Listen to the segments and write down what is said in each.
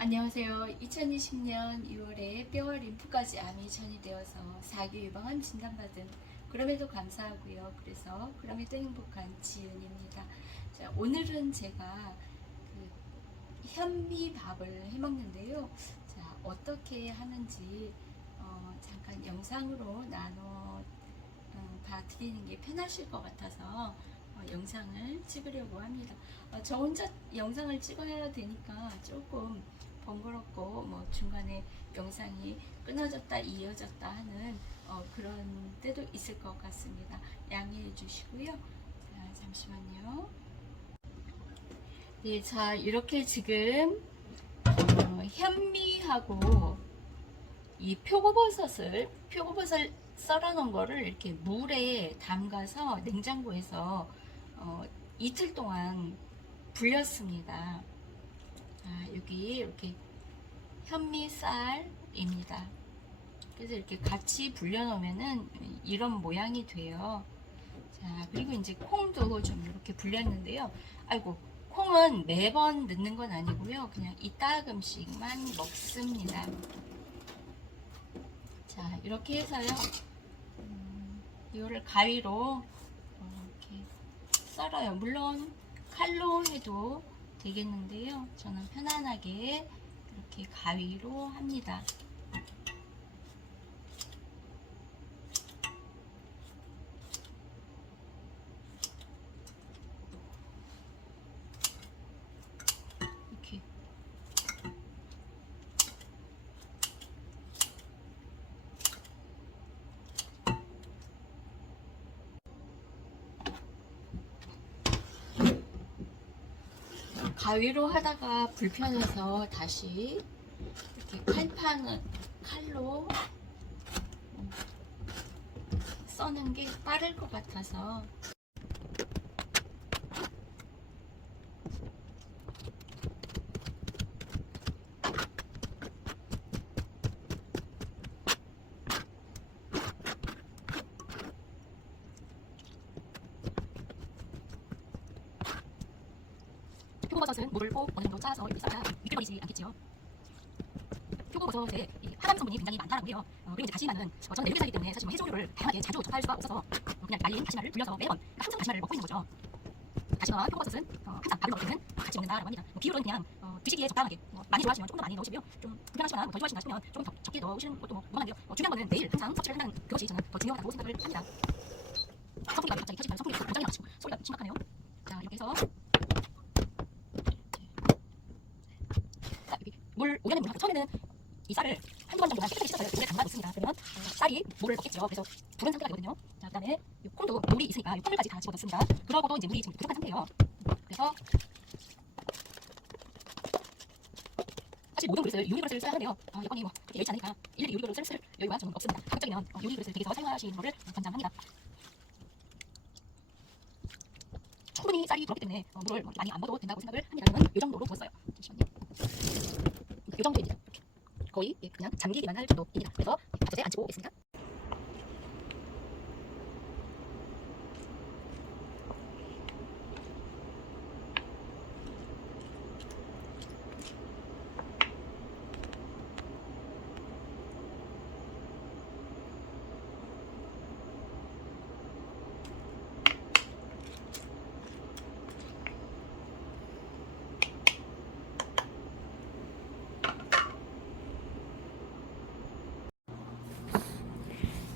안녕하세요. 2020년 6월에 뼈와 림프까지 암이 전이 되어서 4기 유방암 진단받은 그럼에도 감사하고요. 그래서 그럼에도 행복한 지은입니다. 자, 오늘은 제가 그 현미밥을 해 먹는데요. 자, 어떻게 하는지 어, 잠깐 영상으로 나눠 어, 봐드리는 게 편하실 것 같아서 어, 영상을 찍으려고 합니다. 어, 저 혼자 영상을 찍어야 되니까 조금 번거롭고 뭐 중간에 영상이 끊어졌다 이어졌다 하는 어, 그런 때도 있을 것 같습니다. 양해해 주시고요. 자, 잠시만요. 네, 자 이렇게 지금 어, 현미하고 이 표고버섯을 표고버섯 썰어 놓은 거를 이렇게 물에 담가서 냉장고에서 어, 이틀 동안 불렸습니다. 자, 여기 이렇게 현미쌀입니다. 그래서 이렇게 같이 불려놓으면은 이런 모양이 돼요. 자, 그리고 이제 콩도 좀 이렇게 불렸는데요. 아이고, 콩은 매번 넣는 건 아니고요. 그냥 이따금씩만 먹습니다. 자, 이렇게 해서요. 음, 이거를 가위로 어, 이렇게 썰어요. 물론 칼로 해도 되겠는데요. 저는 편안하게 이렇게 가위로 합니다. 이렇게 가위로 하다가 불편해서 다시 이렇게 칼판은 칼로 음, 써는 게 빠를 것 같아서 표고버섯은 물을 꼭 어느 정도 짜서 써야 미끌거리지 않겠지요. 표고버섯에 이 화학 성분이 굉장히 많다라고 해요. 어, 그리고 이제 다시마는 어, 저는 내륙에 살기 때문에 사실 뭐 해조류를 다양하게 자주 접할 수가 없어서 어, 그냥 말린 다시마를 불려서 매번 항상 다시마를 먹고 있는 거죠. 다시마와 표고버섯은 어, 항상 밥을 먹을 때는 같이 먹는다라고 합니다. 뭐 비율은 그냥 어, 드시기에 적당하게 뭐 많이 좋아하시면 조금 더 많이 넣으시고요. 좀 불편하시거나 뭐덜 좋아하신다 싶으면 조금 더 적게 넣으시는 것도 뭐 무방한데요. 어, 중요한 거는 매일 항상 섭취를 한다는 그것이 저는 더 중요하다고 생각을 합니다. 선풍기가 갑자기 켜지면 선풍기가 굉장히 심각하네요. 자 이렇게 해서 자, 여기 물 오려는 물 처음에는 이 쌀을 한두 번 정도만 깨끗하게 씻어서 물에 담가 놓습니다. 그러면 어, 쌀이 물을 먹겠죠. 그래서 부른 상태가 되거든요. 자, 그다음에 이 콩도 물이 있으니까 이 콩물까지 다 집어 넣습니다. 그러고도 이제 물이 지금 부족한 상태예요. 그래서 사실 모든 그릇을 유리 그릇을 써야 하는데요. 어, 여건이 뭐 그렇게 여의치 않으니까 일일이 유리 그릇을 쓸 여유가 저는 없습니다. 가급적이면 어, 유리 그릇을 댁에서 사용하시는 것을 권장합니다. 충분히 쌀이 들었기 때문에 어, 물을 뭐 많이 안 넣어도 된다고 생각을 합니다. 이 정도로 부었어요. 이 정도입니다. 이렇게. 거의 예, 그냥 잠기기만 할 정도입니다. 그래서 밥솥에 안 치고 오겠습니다.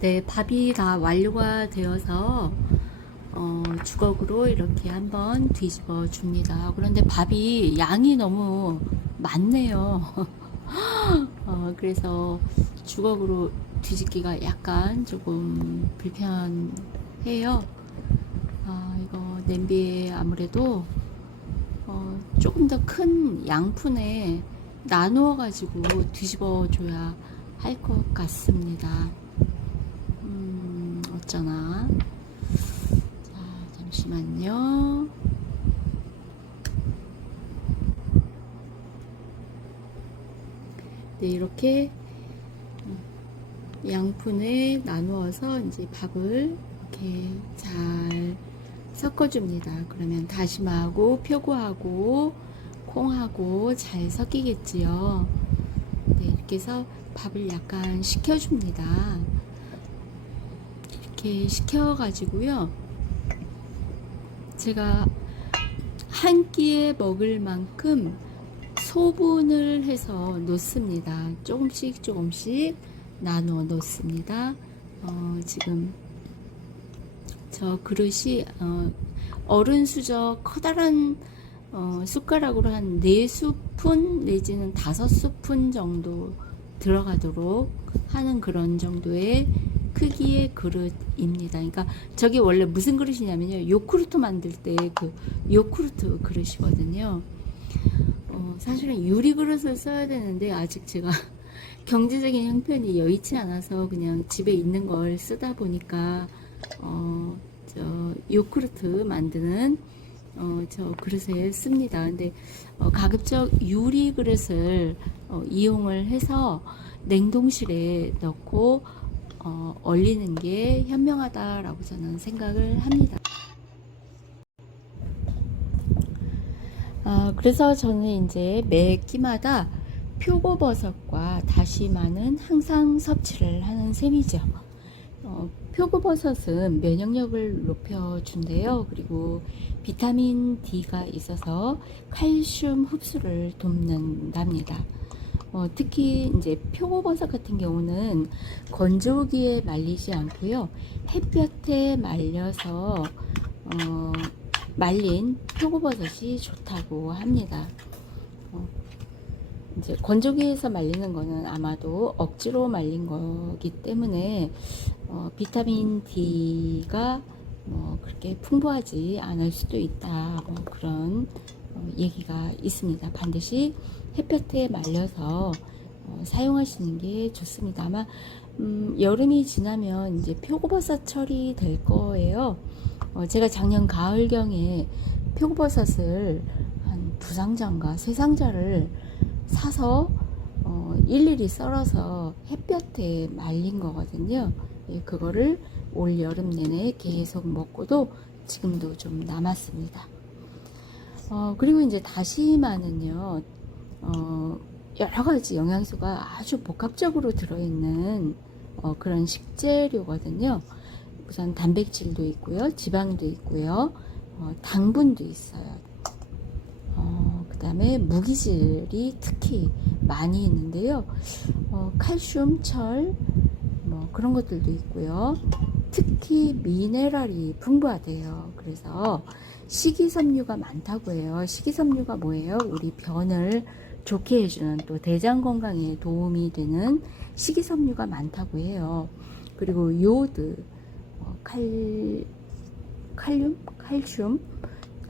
네, 밥이 다 완료가 되어서 어, 주걱으로 이렇게 한번 뒤집어 줍니다. 그런데 밥이 양이 너무 많네요. 어, 그래서 주걱으로 뒤집기가 약간 조금 불편해요. 아, 이거 냄비에 아무래도 어, 조금 더 큰 양푼에 나누어 가지고 뒤집어 줘야 할 것 같습니다. 음, 어쩌나. 자, 잠시만요. 네, 이렇게 양푼에 나누어서 이제 밥을 이렇게 잘 섞어줍니다. 그러면 다시마하고 표고하고 콩하고 잘 섞이겠지요. 네, 이렇게 해서 밥을 약간 식혀줍니다. 이렇게 식혀가지고요. 제가 한 끼에 먹을 만큼 소분을 해서 놓습니다. 조금씩 조금씩 나누어 놓습니다. 어, 지금 저 그릇이 어, 어른 수저 커다란 어, 숟가락으로 한 4스푼 내지는 5스푼 정도 들어가도록 하는 그런 정도의 크기의 그릇입니다. 그러니까 저게 원래 무슨 그릇이냐면요. 요크루트 만들 때 그 요크루트 그릇이거든요. 어, 사실은 유리 그릇을 써야 되는데 아직 제가 경제적인 형편이 여의치 않아서 그냥 집에 있는 걸 쓰다 보니까 어, 저 요크루트 만드는 어, 저 그릇에 씁니다. 근데 어, 가급적 유리 그릇을 어, 이용을 해서 냉동실에 넣고 어, 얼리는 게 현명하다라고 저는 생각을 합니다. 아, 그래서 저는 이제 매 끼마다 표고버섯과 다시마는 항상 섭취를 하는 셈이죠. 어, 표고버섯은 면역력을 높여준대요. 그리고 비타민 D가 있어서 칼슘 흡수를 돕는답니다. 어, 특히 이제 표고버섯 같은 경우는 건조기에 말리지 않고요. 햇볕에 말려서 어, 말린 표고버섯이 좋다고 합니다. 어, 이제 건조기에서 말리는 거는 아마도 억지로 말린 거기 때문에 어, 비타민 D가 뭐 그렇게 풍부하지 않을 수도 있다. 뭐 그런 어, 얘기가 있습니다. 반드시 햇볕에 말려서 어, 사용하시는 게 좋습니다. 아마 음, 여름이 지나면 이제 표고버섯 철이 될 거예요. 어, 제가 작년 가을경에 표고버섯을 한 두 상자인가 세 상자를 사서 어, 일일이 썰어서 햇볕에 말린 거거든요. 예, 그거를 올 여름 내내 계속 먹고도 지금도 좀 남았습니다. 어, 그리고 이제 다시마는요, 어, 여러 가지 영양소가 아주 복합적으로 들어있는 어, 그런 식재료거든요. 우선 단백질도 있고요, 지방도 있고요, 어, 당분도 있어요. 어, 그 다음에 무기질이 특히 많이 있는데요. 어, 칼슘, 철, 뭐 그런 것들도 있고요. 특히 미네랄이 풍부하대요. 그래서 식이섬유가 많다고 해요. 식이섬유가 뭐예요? 우리 변을 좋게 해주는 또 대장 건강에 도움이 되는 식이섬유가 많다고 해요. 그리고 요드, 어, 칼, 칼륨, 칼슘,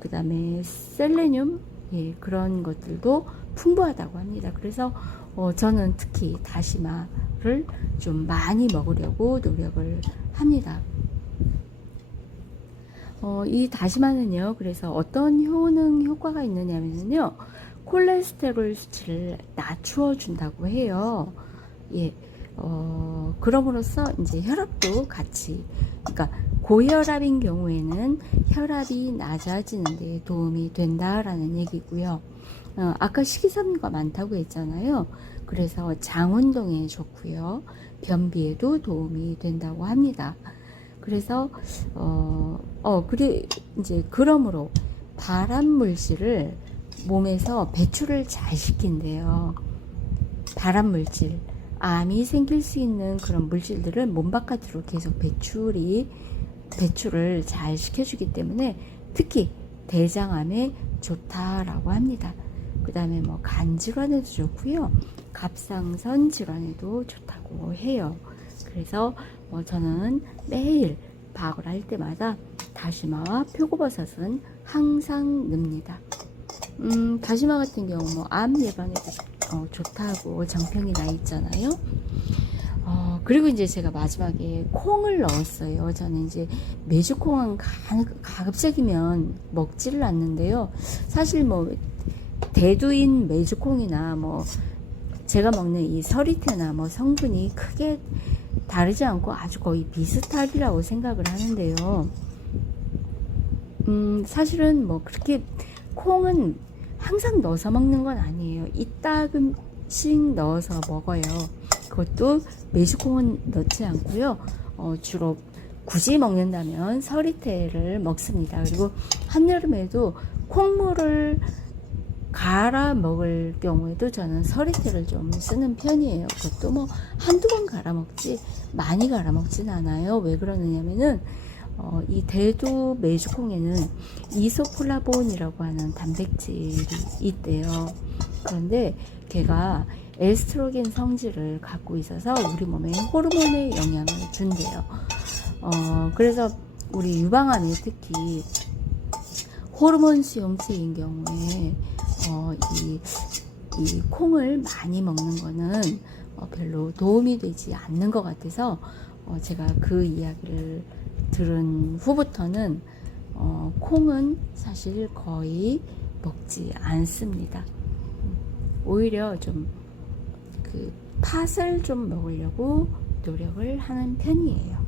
그 다음에 셀레늄, 예, 그런 것들도 풍부하다고 합니다. 그래서 어, 저는 특히 다시마를 좀 많이 먹으려고 노력을 합니다. 어, 이 다시마는요, 그래서 어떤 효능 효과가 있느냐면요, 콜레스테롤 수치를 낮추어 준다고 해요. 예, 어, 그럼으로써 이제 혈압도 같이, 그러니까 고혈압인 경우에는 혈압이 낮아지는 데 도움이 된다라는 얘기고요. 어, 아까 식이섬유가 많다고 했잖아요. 그래서 장 운동에 좋고요. 변비에도 도움이 된다고 합니다. 그래서 어, 어 그래 이제 그러므로 발암 물질을 몸에서 배출을 잘 시킨대요. 발암 물질, 암이 생길 수 있는 그런 물질들을 몸 바깥으로 계속 배출이 배출을 잘 시켜주기 때문에 특히 대장암에 좋다라고 합니다. 그 다음에 뭐 간 질환에도 좋고요. 갑상선 질환에도 좋다고 해요. 그래서 뭐 저는 매일 밥을 할 때마다 다시마와 표고버섯은 항상 넣습니다. 음, 다시마 같은 경우 뭐 암 예방에도 어, 좋다고 정평이 나 있잖아요. 어, 그리고 이제 제가 마지막에 콩을 넣었어요. 저는 이제 메주콩은 가, 가급적이면 먹지를 않는데요. 사실 뭐 대두인 메주콩이나 뭐 제가 먹는 이 서리태나 뭐 성분이 크게 다르지 않고 아주 거의 비슷하리라고 생각을 하는데요. 음, 사실은 뭐 그렇게 콩은 항상 넣어서 먹는 건 아니에요. 이따금씩 넣어서 먹어요. 그것도 메주콩은 넣지 않고요. 어, 주로 굳이 먹는다면 서리태를 먹습니다. 그리고 한여름에도 콩물을 갈아 먹을 경우에도 저는 서리태를 좀 쓰는 편이에요. 그것도 뭐 한두 번 갈아 먹지 많이 갈아 먹진 않아요. 왜 그러느냐면은 어, 이 대두 메주콩에는 이소폴라본이라고 하는 단백질이 있대요. 그런데 걔가 에스트로겐 성질을 갖고 있어서 우리 몸에 호르몬의 영향을 준대요. 어, 그래서 우리 유방암에 특히 호르몬 수용체인 경우에 어, 이, 이 콩을 많이 먹는 거는 어, 별로 도움이 되지 않는 것 같아서 어, 제가 그 이야기를 들은 후부터는 어, 콩은 사실 거의 먹지 않습니다. 음, 오히려 좀 그 팥을 좀 먹으려고 노력을 하는 편이에요.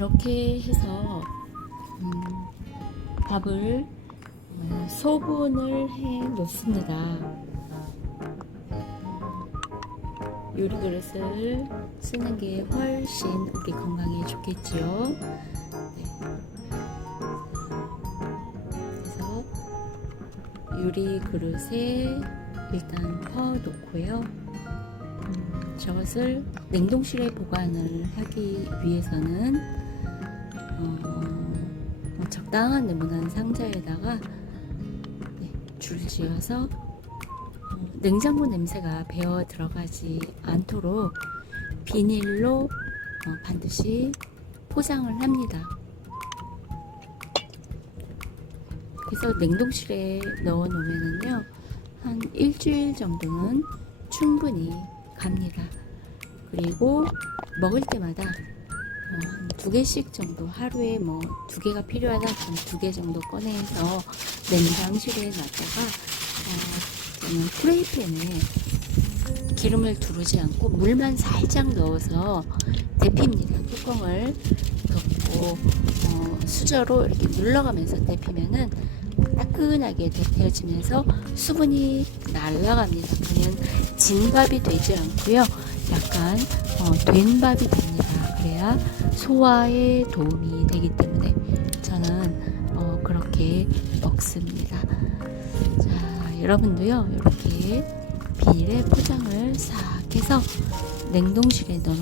이렇게 해서 음, 밥을 어, 소분을 해 놓습니다. 요리 그릇을 쓰는 게 훨씬 우리 건강에 좋겠지요. 네. 그래서 요리 그릇에 일단 퍼 놓고요. 음, 저것을 냉동실에 보관을 하기 위해서는 어, 뭐 적당한 네모난 상자에다가 네, 줄을 지어서 어, 냉장고 냄새가 배어 들어가지 않도록 비닐로 어, 반드시 포장을 합니다. 그래서 냉동실에 넣어 놓으면은요 한 일주일 정도는 충분히 갑니다. 그리고 먹을 때마다 두 개씩 정도 하루에 뭐 두 개가 필요하다 그럼 두 개 정도 꺼내서 냉장실에 놨다가 어, 저는 프라이팬에 기름을 두르지 않고 물만 살짝 넣어서 데핍니다. 뚜껑을 덮고 어, 수저로 이렇게 눌러가면서 데피면은 따끈하게 데펴지면서 수분이 날아갑니다. 그러면 진밥이 되지 않고요. 약간 어, 된 밥이 됩니다. 그래야 소화에 도움이 되기 때문에 저는 어, 그렇게 먹습니다. 자, 여러분도요. 이렇게 비닐에 포장을 싹 해서 냉동실에 넣어